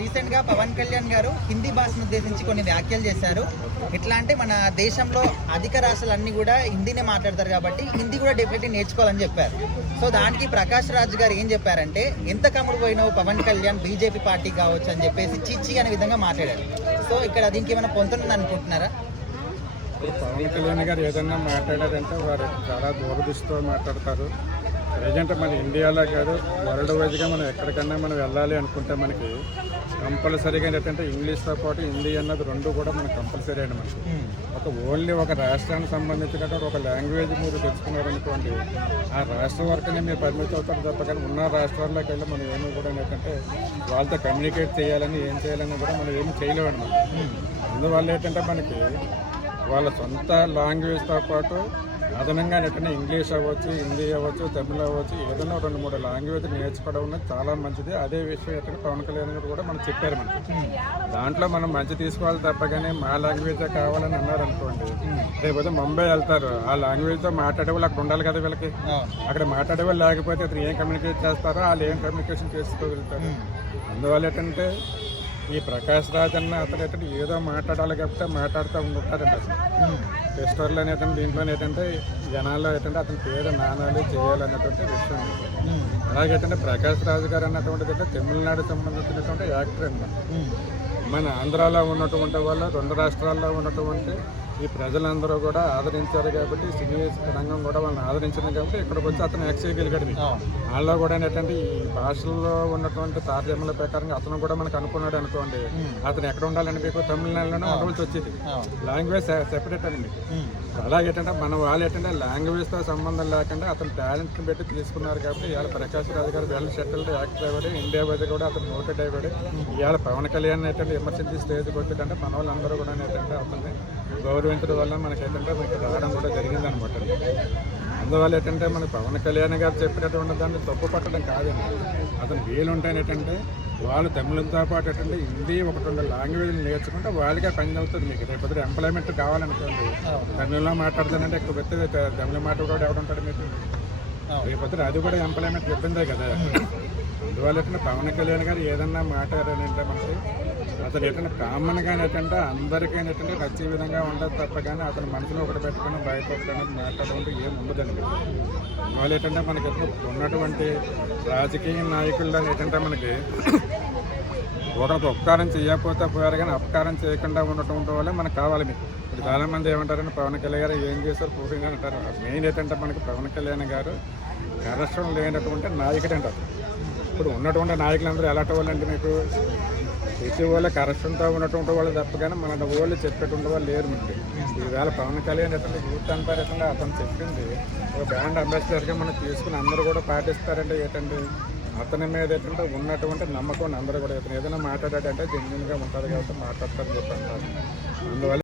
రీసెంట్గా పవన్ కళ్యాణ్ గారు హిందీ భాషను ఉద్దేశించి కొన్ని వ్యాఖ్యలు చేశారు. ఎట్లా అంటే మన దేశంలో అధిక రాష్ట్రాలన్నీ కూడా హిందీనే మాట్లాడతారు కాబట్టి హిందీ కూడా డెఫినెట్లీ నేర్చుకోవాలని చెప్పారు. సో దానికి ప్రకాష్ రాజ్ గారు ఏం చెప్పారంటే ఎంత కమ్ముడు పోయినావు పవన్ కళ్యాణ్ బీజేపీ పార్టీ కావచ్చు అని చెప్పేసి చిచ్చి అనే విధంగా మాట్లాడారు. సో ఇక్కడ దీనికి ఏమైనా పొందుతుంది అనుకుంటున్నారా? పవన్ కళ్యాణ్ గారు ఏదన్నా మాట్లాడారంటే వారు చాలా దూరదృష్టితో మాట్లాడతారు. ప్రజెంట్ మన ఇండియాలో కాదు వరల్డ్ వైజ్గా మనం ఎక్కడికన్నా మనం వెళ్ళాలి అనుకుంటే మనకి కంపల్సరీగా ఏంటంటే ఇంగ్లీష్తో పాటు హిందీ అన్నది రెండు కూడా మనకు కంపల్సరీ అండి మనకి. ఒక ఓన్లీ ఒక రాష్ట్రానికి సంబంధించిన ఒక లాంగ్వేజ్ మీరు తెలుసుకున్నారనుకోండి ఆ రాష్ట్రం వరకునే మీరు పరిమితం అవుతారు తప్ప కానీ ఉన్న రాష్ట్రాల్లోకి వెళ్ళి మనం ఏమి కూడా ఏంటంటే వాళ్ళతో కమ్యూనికేట్ చేయాలని ఏం చేయాలని కూడా మనం ఏమి చేయలేము అనమాట అందువల్ల ఏంటంటే మనకి వాళ్ళ సొంత లాంగ్వేజ్తో పాటు అదనంగా ఎక్కడ ఇంగ్లీష్ అవ్వచ్చు హిందీ అవ్వచ్చు తమిళ అవ్వచ్చు ఏదైనా రెండు మూడు లాంగ్వేజ్ నేర్చుకోవడం అనేది చాలా మంచిది. అదే విషయం ఎక్కడ పవన్ కళ్యాణ్ గారు కూడా మనం చెప్పారు మనకి. దాంట్లో మనం మంచి తీసుకోవాలి తప్ప కానీ మా లాంగ్వేజే కావాలని అన్నారు అనుకోండి రేపు ముంబై వెళ్తారు. ఆ లాంగ్వేజ్తో మాట్లాడే వాళ్ళు అక్కడ ఉండాలి కదా వీళ్ళకి. అక్కడ మాట్లాడే వాళ్ళు లేకపోతే అతను ఏం కమ్యూనికేట్ చేస్తారో వాళ్ళు ఏం కమ్యూనికేషన్ చేసుకోగలుగుతారు. అందువల్ల ఏంటంటే ఈ ప్రకాష్ రాజ్ అన్న అతను ఏంటంటే ఏదో మాట్లాడాలి కాబట్టి మాట్లాడుతూ ఉంటారంట అసలు ఫెస్టివల్ ఏంటంటే దీంట్లో ఏంటంటే జనాల్లో ఏంటంటే అతను పేరు నాణాలు చేయాలన్నటువంటి విషయం అలాగే ఏంటంటే ప్రకాష్ రాజు గారు అన్నటువంటిది అంటే తమిళనాడు సంబంధించినటువంటి యాక్టర్ అన్నమాట మన ఆంధ్రాలో ఉన్నటువంటి వాళ్ళు రెండు రాష్ట్రాల్లో ఉన్నటువంటి ఈ ప్రజలందరూ కూడా ఆదరించారు కాబట్టి సినీ రంగం కూడా వాళ్ళని ఆదరించింది కాబట్టి ఇక్కడికి వచ్చి అతను యాక్ట్ చేయగలిగాడు. వాళ్ళలో కూడా ఏంటంటే ఈ భాషల్లో ఉన్నటువంటి తారతమ్యాల ప్రకారంగా అతను కూడా మనకు అనుకున్నాడు అనుకోండి. అతను ఎక్కడ ఉండాలని మీకు తమిళనాడులోనే ఉండవలసి వచ్చేది. లాంగ్వేజ్ సెపరేట్ అండి. అలాగే ఏంటంటే మన వాళ్ళు ఏంటంటే లాంగ్వేజ్తో సంబంధం లేకుండా అతను టాలెంట్ని పెట్టి తీసుకున్నారు కాబట్టి ఇవాళ Prakash Raj garu well settled actor అయ్యాడు. ఇండియా వైజ్ కూడా అతను నోటెడ్ అయ్యాడు. ఇవాళ పవన్ కళ్యాణ్ ఏంటంటే విమర్శించి స్టేజ్కి వచ్చేటంటే మన వాళ్ళందరూ కూడా ఏంటంటే అతన్ని గౌరవించడం వల్ల మనకి ఏంటంటే మనకి రావడం కూడా జరిగింది అనమాట అందువల్ల ఏంటంటే మన పవన్ కళ్యాణ్ గారు చెప్పినటువంటి దాన్ని తప్పు పట్టడం కాదండి. అతను వీలుంటే ఏంటంటే వాళ్ళు తమిళంతో పాటు ఏంటంటే హిందీ ఒకటి రెండు లాంగ్వేజ్ నేర్చుకుంటే వాళ్ళకే పని అవుతుంది. మీకు రేపు ఎంప్లాయ్మెంట్ కావాలనుకోండి తమిళంలో మాట్లాడుతానంటే ఇక్కడ పెడితే తమిళ మాట్లాడు ఎవడుంటాడు మీకు? రేపు అది కూడా ఎంప్లాయ్మెంట్ ఇబ్బందే కదా. అందువల్ల ఏంటంటే పవన్ కళ్యాణ్ గారు ఏదన్నా మాట్లాడారంటే మనకి అతను ఏంటంటే కామన్గా ఏంటంటే అందరికీ ఏంటంటే నచ్చే విధంగా ఉండదు తప్ప కానీ అతని మనసులో ఒకటి పెట్టుకుని బయట ఒకటి మాట్లాడడం ఏం ఉండదండి. వాళ్ళు ఏంటంటే మనకి ఉన్నటువంటి రాజకీయ నాయకుల్లో ఏంటంటే మనకి ఒకరికి ఉపకారం చేయకపోతే పోయారు కానీ అపకారం చేయకుండా ఉండటం ఉండటం వల్ల మనకు కావాలి మీకు. ఇప్పుడు చాలా ఏమంటారంటే పవన్ కళ్యాణ్ గారు ఏం చేశారు పూర్తిగా అంటారు. మెయిన్ ఏంటంటే మనకి పవన్ కళ్యాణ్ గారు కరప్షన్ లేనటువంటి నాయకుడు అంటారు. ఇప్పుడు ఉన్నటువంటి నాయకులందరూ ఎలాంటి వాళ్ళంటే మీకు? చేసే వాళ్ళ కరెక్షన్తో ఉన్నటువంటి వాళ్ళు తప్ప కానీ మన వాళ్ళు చెప్పేటువంటి వాళ్ళు లేరు మీకు ఈవేళ పవన్ కళ్యాణ్ ఎట్లా యూత్ అంటారు అతను చెప్పింది ఒక బ్రాండ్ అంబాసిడర్గా మనం తీసుకుని అందరూ కూడా పాటిస్తారంటే ఏంటంటే అతని మీద ఏంటంటే ఉన్నటువంటి నమ్మకం అందరూ కూడా ఇతను ఏదైనా మాట్లాడాడంటే జెన్యున్గా ఉంటుంది కాబట్టి మాట్లాడతారని చెప్పి అంటారు అందువల్ల